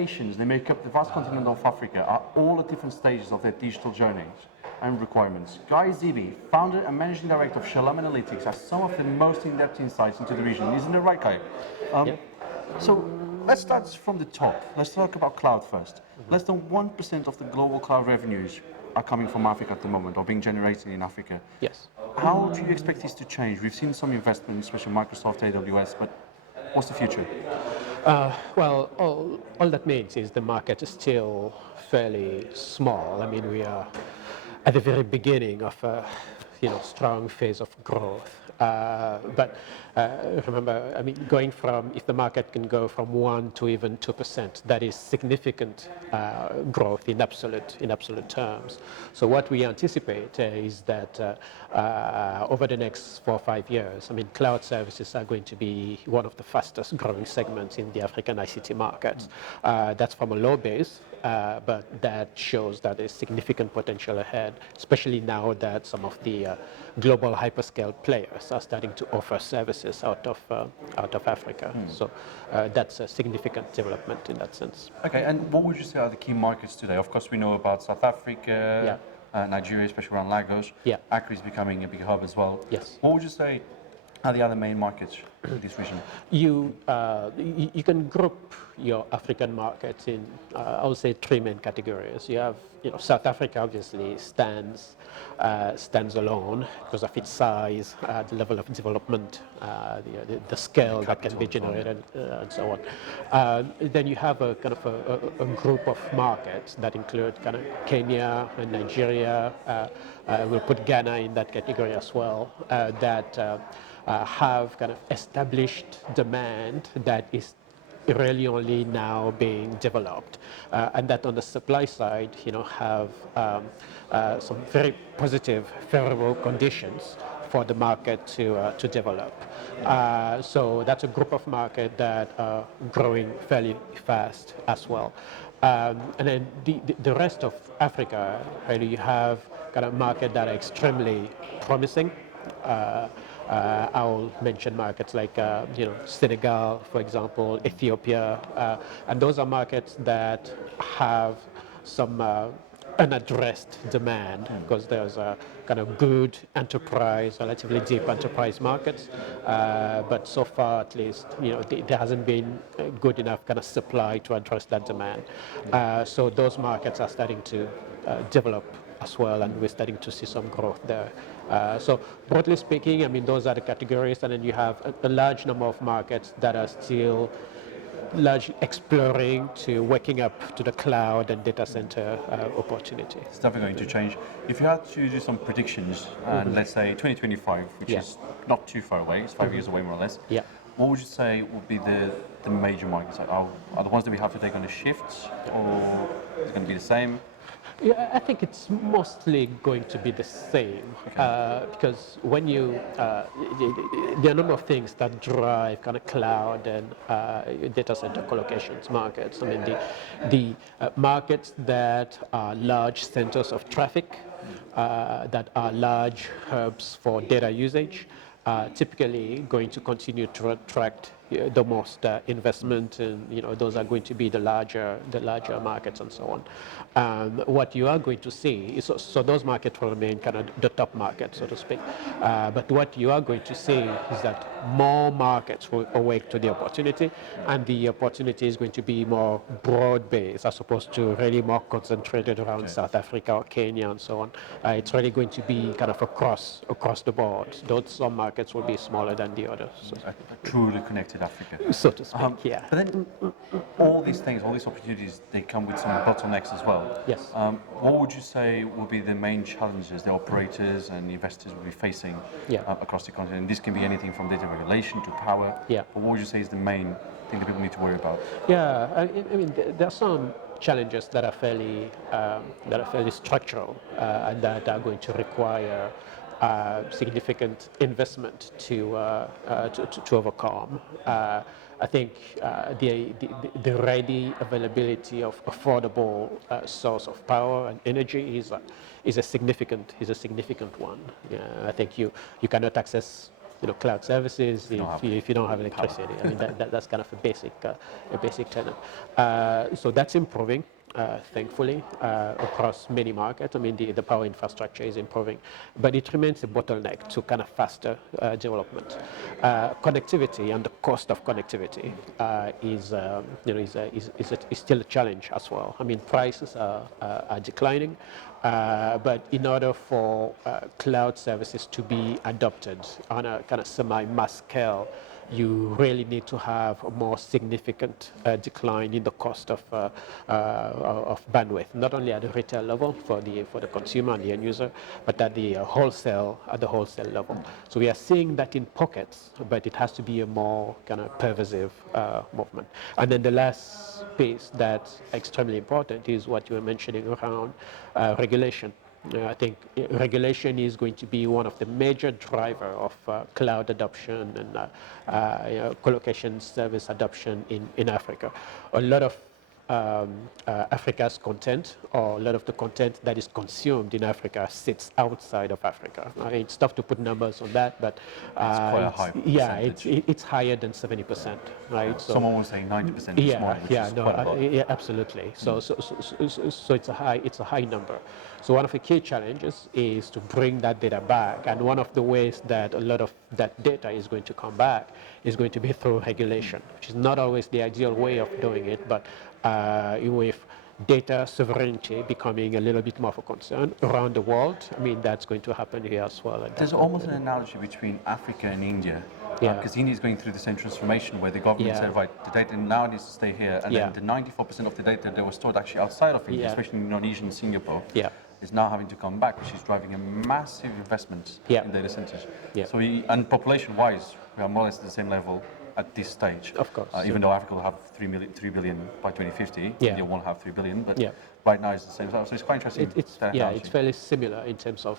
nations, they make up the vast continent of Africa, are all at different stages of their digital journeys and requirements. Guy Zibi, founder and managing director of Xalam Analytics, has some of the most in-depth insights into the region. Isn't that right, Guy? So let's start from the top. Let's talk about cloud first. Less than 1% of the global cloud revenues are coming from Africa at the moment, or being generated in Africa. Yes. How do you expect this to change? We've seen some investment, especially Microsoft, AWS, but what's the future? Well, all that means is the market is still fairly small. I mean, we are at the very beginning of a strong phase of growth. But remember, I mean, going from, if the market can go from 1 to even 2%, that is significant growth in absolute terms. So what we anticipate is that over the next 4 or 5 years, I mean, cloud services are going to be one of the fastest growing segments in the African ICT market. That's from a low base, but that shows that there's significant potential ahead, especially now that some of the global hyperscale players are starting to offer services out of Africa. So that's a significant development in that sense. Okay, and what would you say are the key markets today? Of course, we know about South Africa, Nigeria, especially around Lagos. Accra is becoming a big hub as well. Yes. What would you say are the other main markets in this region? You can group your African markets in, I would say, 3 main categories. You have, South Africa obviously stands alone because of its size, the level of development, the scale that can be generated, and so on. Then you have a kind of a group of markets that include kind of Kenya and Nigeria. We'll put Ghana in that category as well. That have kind of established demand that is really only now being developed, and that on the supply side, have some very positive, favorable conditions for the market to develop. So that's a group of market that are growing fairly fast as well. And then the rest of Africa, really, you have kind of market that are extremely promising. I'll mention markets like Senegal, for example, Ethiopia, and those are markets that have some unaddressed demand because there's a kind of good enterprise, relatively deep enterprise markets, but so far at least, there hasn't been good enough kind of supply to address that demand. So those markets are starting to develop as well, and we're starting to see some growth there. So broadly speaking, I mean, those are the categories, and then you have a large number of markets that are still largely exploring to waking up to the cloud and data center opportunity. It's definitely going to change. If you had to do some predictions, and let's say 2025, which is not too far away, it's 5 years away more or less, what would you say would be the major markets? Are the ones that we have to take on a shift, or is it going to be the same? Yeah, I think it's mostly going to be the same, because when you, there are a number of things that drive kind of cloud and data center colocations markets. I mean, the markets that are large centers of traffic, that are large hubs for data usage, are typically going to continue to attract the most investment, and those are going to be the larger markets and so on. What you are going to see is, so those markets will remain kind of the top market, so to speak. But what you are going to see is that more markets will awake to the opportunity, and the opportunity is going to be more broad-based as opposed to really more concentrated around South Africa or Kenya and so on. It's really going to be kind of across the board. Those some markets will be smaller than the others. So. Truly connected Africa, so to speak. But then all these things, all these opportunities, they come with some bottlenecks as well. Yes. What would you say will be the main challenges the operators and investors will be facing across the continent? And this can be anything from data regulation to power. But what would you say is the main thing that people need to worry about? Yeah, I mean, there are some challenges that are fairly structural, and that are going to require significant investment to overcome. I think the ready availability of affordable source of power and energy is a significant one. I think you cannot access cloud services if you don't have power. electricity. I mean, that's kind of a basic tenet. So that's improving. Thankfully, across many markets. I mean, the power infrastructure is improving, but it remains a bottleneck to kind of faster development. Connectivity and the cost of connectivity is still a challenge as well. I mean, prices are declining, but in order for cloud services to be adopted on a kind of semi-mass scale, you really need to have a more significant decline in the cost of bandwidth, not only at the retail level for the consumer and the end user, but at the wholesale level. So we are seeing that in pockets, but it has to be a more kind of pervasive movement. And then the last piece that's extremely important is what you were mentioning around regulation. I think regulation is going to be one of the major driver of cloud adoption and colocation service adoption in Africa. A lot of Africa's content, or a lot of the content that is consumed in Africa, sits outside of Africa. I mean, it's tough to put numbers on that, but it's quite a high percentage. it's higher than 70%, right? So someone was saying 90% this morning, which is quite a lot. Yeah, absolutely. So it's a high number. So one of the key challenges is to bring that data back, and one of the ways that a lot of that data is going to come back is going to be through regulation, which is not always the ideal way of doing it, but with data sovereignty becoming a little bit more of a concern around the world, I mean, that's going to happen here as well. There's almost an analogy between Africa and India. Because India is going through the same transformation where the government said, right, the data now needs to stay here, and then the 94% of the data that was stored actually outside of India, especially in Indonesia and Singapore, is now having to come back, which is driving a massive investment in data centers. So, and population-wise, we are more or less at the same level at this stage. Of course. Even though Africa will have 3 billion by 2050, India won't have 3 billion, but right now it's the same. So it's quite interesting. It's fairly similar in terms of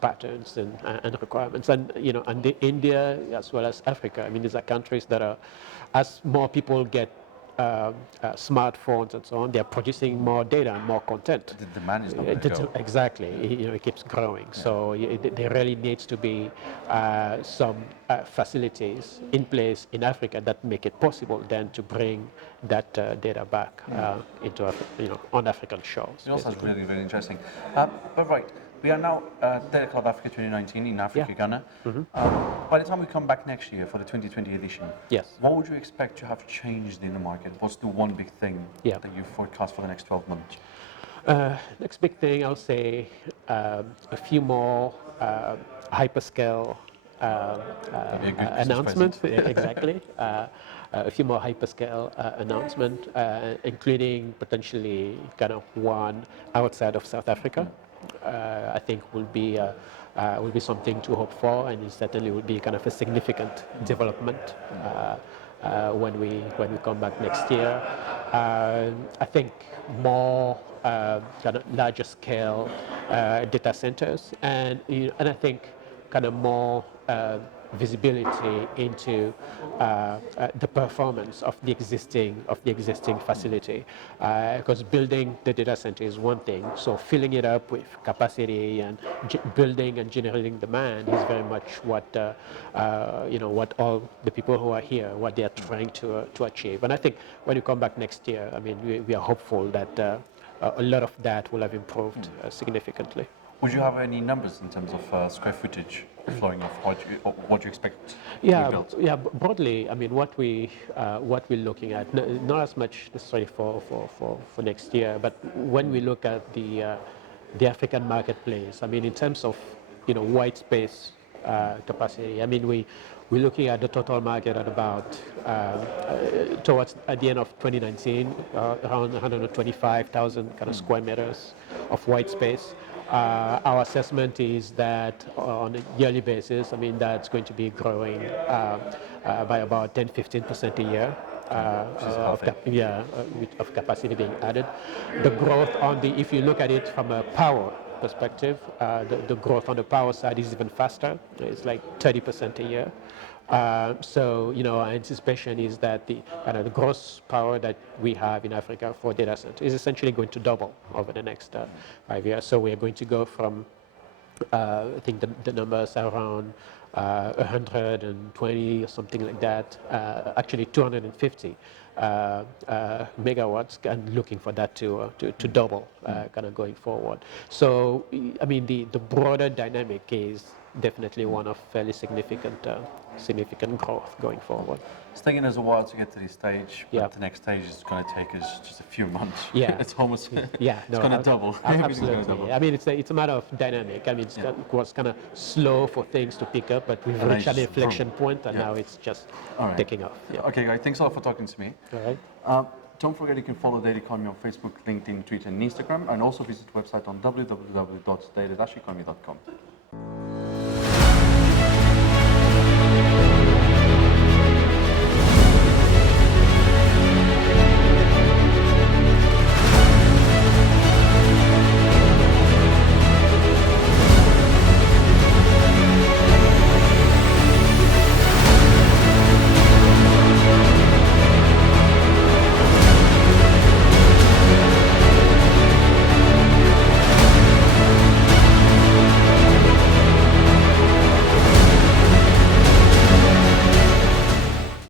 patterns and requirements, and and India as well as Africa. I mean, these are countries that are, as more people get smartphones and so on, they are producing more data and more content. The demand is not going to go. Exactly, it keeps growing. So there really needs to be some facilities in place in Africa that make it possible then to bring that data back into on African shores. It all sounds really, really interesting. But right, we are now Datacloud Africa 2019 in Africa, Ghana. By the time we come back next year for the 2020 edition, what would you expect to have changed in the market? What's the one big thing that you forecast for the next 12 months? Next big thing, I'll say a few more hyperscale announcements. Exactly. A few more hyperscale announcements, including potentially kind of one outside of South Africa. I think will be something to hope for, and it certainly will be kind of a significant development when we come back next year. I think more kind of larger scale data centers, and I think kind of more visibility into the performance of the existing facility, because building the data center is one thing, so filling it up with capacity and building and generating demand is very much what what all the people who are here, what they are trying to achieve. And I think when you come back next year, I mean, we are hopeful that a lot of that will have improved significantly. Would you have any numbers in terms of square footage flowing off what you expect to be built? Yeah, broadly, I mean, what we're looking at, not as much necessarily for next year, but when we look at the African marketplace, I mean, in terms of white space capacity, I mean, we're looking at the total market at about towards at the end of 2019 around 125,000 kind of square meters of white space. Our assessment is that on a yearly basis, I mean, that's going to be growing by about 10-15% a year of capacity being added. The growth if you look at it from a power perspective, the growth on the power side is even faster. It's like 30% a year. So, our anticipation is that the gross power that we have in Africa for data center is essentially going to double over the next 5 years. So we are going to go from I think the numbers are around 120 or something like that, actually 250 megawatts, and looking for that to double kind of going forward. So, I mean, the broader dynamic is definitely one of fairly significant growth going forward. It's taken us a while to get to this stage, but Yeah. the next stage is going to take us just a few months. Yeah. It's almost, Yeah, it's going to double. Everything's gonna double. absolutely. I mean, it's a matter of dynamic. I mean, it was kind of slow for things to pick up, but we've And reached an it's inflection boom. point, and Yeah. now it's just All right. taking off. Yeah. Okay, guys, thanks a lot for talking to me. All right. Don't forget you can follow Data Economy on Facebook, LinkedIn, Twitter, and Instagram, and also visit the website on www.data-economy.com.